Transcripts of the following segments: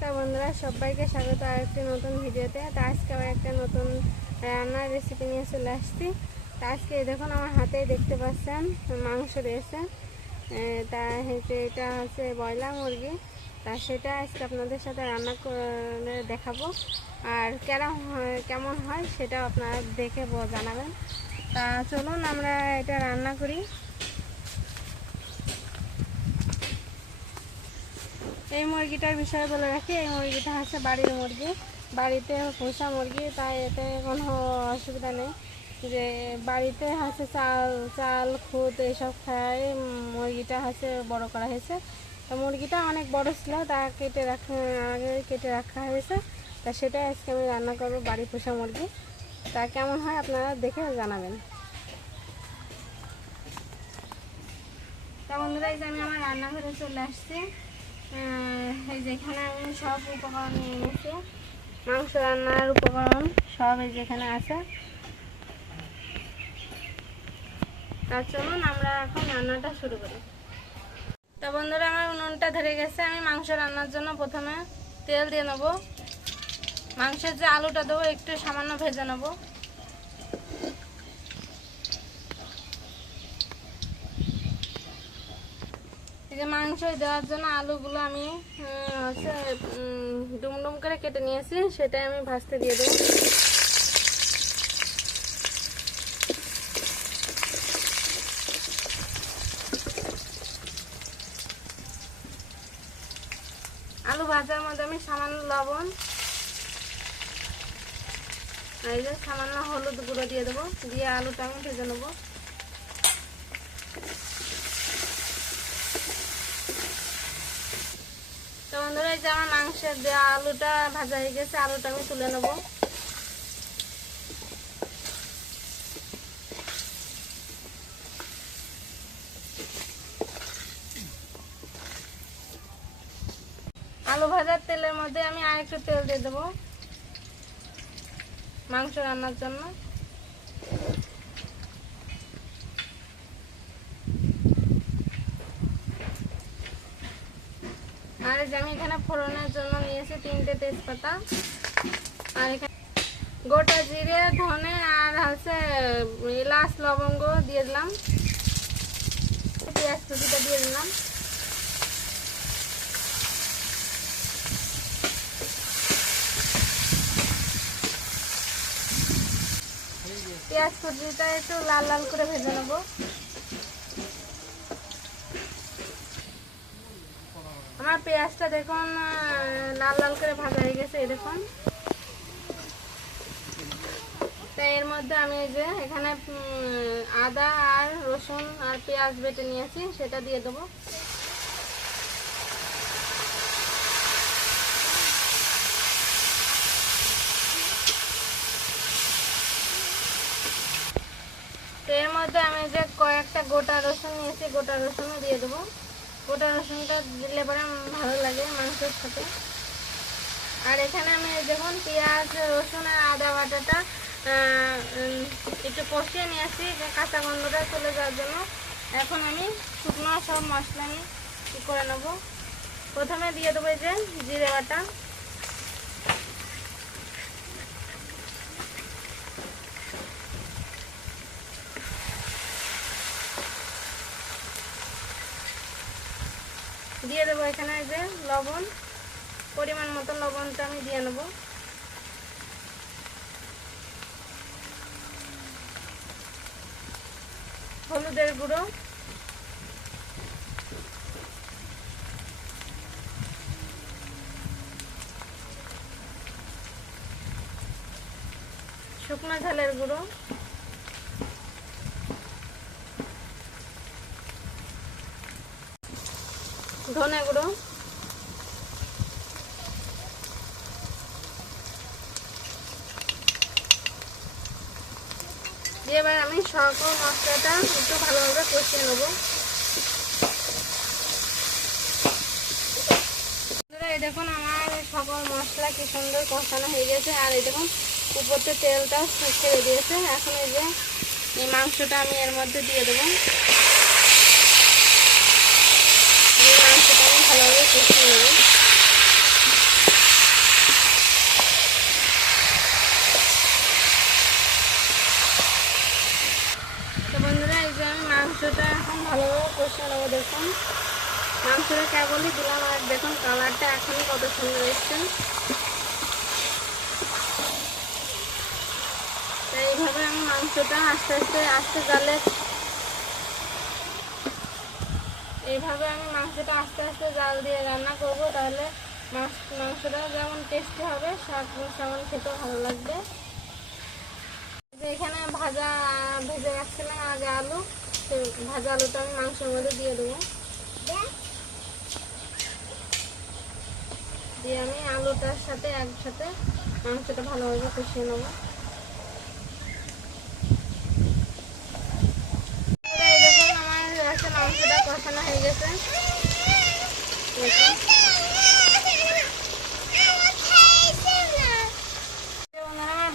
নমস্কার বন্ধুরা, সবাইকে স্বাগত আর একটি নতুন ভিডিওতে। তো আজকে আবার একটা নতুন রান্নার রেসিপি নিয়ে চলে আসছি। তো আজকে দেখুন, আমার হাতেই দেখতে পাচ্ছেন মাংস রয়েছে। তা হচ্ছে, এটা হচ্ছে ব্রয়লার মুরগি। তা সেটা আজকে আপনাদের সাথে রান্না করে দেখাবো। আর হয়, কেমন হয় সেটা আপনারা দেখে জানাবেন। তা চলুন, আমরা এটা রান্না করি। এই মুরগিটার বিষয়ে বলে রাখি, এই মুরগিটা হচ্ছে বাড়ির মুরগি। বাড়িতে পোষা মুরগি, তাই এতে কোনো অসুবিধা নেই। যে বাড়িতে হচ্ছে চাল চাল, খুদ এইসব খায়, মুরগিটা হচ্ছে বড় করা হয়েছে। তো মুরগিটা অনেক বড় ছিল, তা কেটে রাখা, আগে কেটে রাখা হয়েছে। তা সেটাই আজকে আমি রান্না করব বাড়ি পোষা মুরগি। তা কেমন হয় আপনারা দেখে জানাবেন। তা বন্ধুরা যে আমি আমার রান্নাঘরে চলে আসছি। এই যেখানে আমি সব উপকরণ নিয়ে নিয়েছি। মাংস রান্নার উপকরণ সব এই যেখানে আছে। তার চলুন আমরা এখন রান্নাটা শুরু করি। তা বন্ধুরা, আমার উনুনটা ধরে গেছে। আমি মাংস রান্নার জন্য প্রথমে তেল দিয়ে নেব। মাংসের যে আলুটা দেবো, একটু সামান্য ভেজে নেব। যে মাংস দেওয়ার জন্য আলুগুলো আমি হচ্ছে উম, ডুম ডুম করে কেটে নিয়েছি সেটাই আমি ভাজতে দিয়ে দেবো। আলু ভাজার মধ্যে আমি সামান্য লবণ এই যে সামান্য হলুদ গুঁড়ো দিয়ে দেবো দিয়ে আলুটা আমি ভেজে নেব। তো বন্ধুরা, এই যে আমার মাংসের দেওয়া আলুটা ভাজা হয়ে গেছে, আলুটা আমি তুলে নেব। আলু ভাজার তেলের মধ্যে আমি আরেকটু তেল দিয়ে দেবো মাংস রান্নার জন্য। আর আমি এখানে ফোড়নের জন্য নিয়েছি তিনটে তেজপাতা। আর এখানে গোটা জিরে, ধনে আর হচ্ছে এলাচ, লবঙ্গ দিয়ে দিলাম। পেঁয়াজ কুচিটা দিয়ে দিলাম। পেঁয়াজ কুচিটা একটু লাল লাল করে ভেজে নেব। আমার পেঁয়াজটা দেখুন লাল লাল করে ভাজা হয়ে গেছে দেখুন। এর মধ্যে আমি এই যে এখানে আদা আর রসুন আর পেঁয়াজ বেটে নিয়েছি, সেটা দিয়ে দেবো। তো এর মধ্যে আমি যে কয়েকটা গোটা রসুন নিয়েছি, গোটা রসুনও দিয়ে দেবো। গোটা রসুনটা দিলে পরে ভালো লাগে মাংসের সাথে। আর এখানে আমি দেখুন পেঁয়াজ, রসুন আর আদা বাটাটা একটু কষিয়ে নিয়ে আসি কাঁচা গন্ধটা চলে যাওয়ার জন্য। এখন আমি শুকনো সব মশলা আমি করে নেব? প্রথমে দিয়ে দেবো যে জিরে বাটা। দিয়ে দেবো এখানে যে লবণ, পরিমাণ মতো লবণটা আমি দিয়ে নেব। হলুদের গুঁড়ো। শুকনো ঝালের গুঁড়ো। ধনে গুঁড়ো। দিয়ে এবার আমি সকল মশলাটা একটু ভালোভাবে কষিয়ে নেব। এই দেখুন আমার সকল মশলা কি সুন্দর কষানো হয়ে গেছে, আর এই দেখুন উপরতে তেলটা ছেড়ে দিয়েছে এখন এই যে এই মাংসটা আমি এর মধ্যে দিয়ে দেবো। মাংসটা আমি ভালোভাবে কষে নেব তো মাংসটা এখন ভালোভাবে দেখুন। মাংসটা কেবলই দিলাম, আর দেখুন কালারটা এখনই কত সুন্দর এসছে। এইভাবে আমি মাংসটা আস্তে আস্তে আস্তে জালে এইভাবে আমি মাংসটা আস্তে আস্তে জাল দিয়ে রান্না করব, তাহলে মাছ মাংসটা যেমন টেস্টি হবে সেমন খেতেও ভালো লাগবে। এখানে ভাজা, ভেজে রাখছিলাম আগে আলু ভাজা আলুটা আমি মাংসের মধ্যে দিয়ে দেবো। দিয়ে আমি আলুটার সাথে একসাথে মাংসটা ভালোভাবে কষিয়ে নেব এই দেখুন আমার হচ্ছে মাংসটা কষানো হয়ে গেছে দেখুন। বন্ধুরা, আমার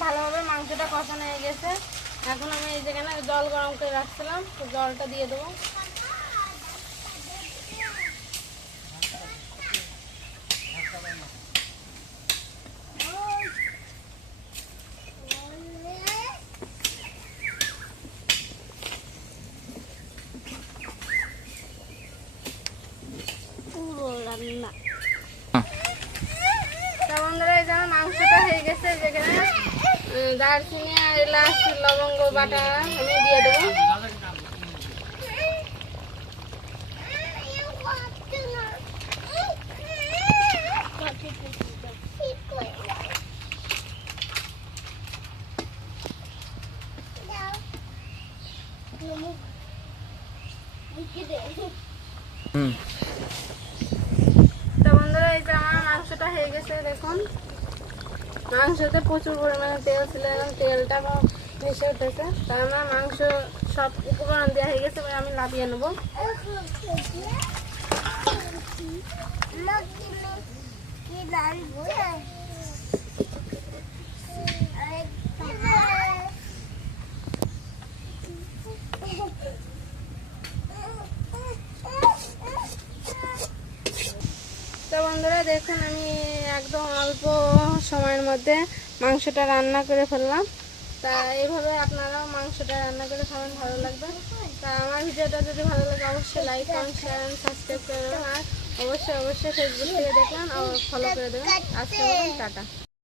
ভালোভাবে মাংসটা কষানো হয়ে গেছে। এখন আমি এই যেখানে জল গরম করে রাখছিলাম, তো জলটা দিয়ে দেবো তা বন্ধুরা এই যে আমার মাংসটা হয়ে গেছে যেখানে উম, দারচিনি আর এলাচ লবঙ্গ বাটা আমি দিয়ে দেবো। হুম। তো বন্ধুরা এই যে আমার মাংসটা হয়ে গেছে দেখুন। মাংসতে প্রচুর পরিমাণে তেল ছিল এবং তেলটা ভেসে উঠেছে। তা আমার মাংস সব উপকরণ দেওয়া হয়ে গেছে আমি লাভিয়ে নেব। তো বন্ধুরা, দেখুন আমি একদম অল্প সময়ের মধ্যে মাংসটা রান্না করে ফেললাম। তা এইভাবে আপনারাও মাংসটা রান্না করে খাবেন, ভালো লাগবে। তা আমার ভিডিওটা যদি ভালো লাগে, অবশ্যই লাইক কমেন্ট শেয়ার সাবস্ক্রাইব করবেন আর অবশ্যই অবশ্যই ফেসবুক থেকে দেখবেন আর ফলো করে দেবেন। আজকে টাটা।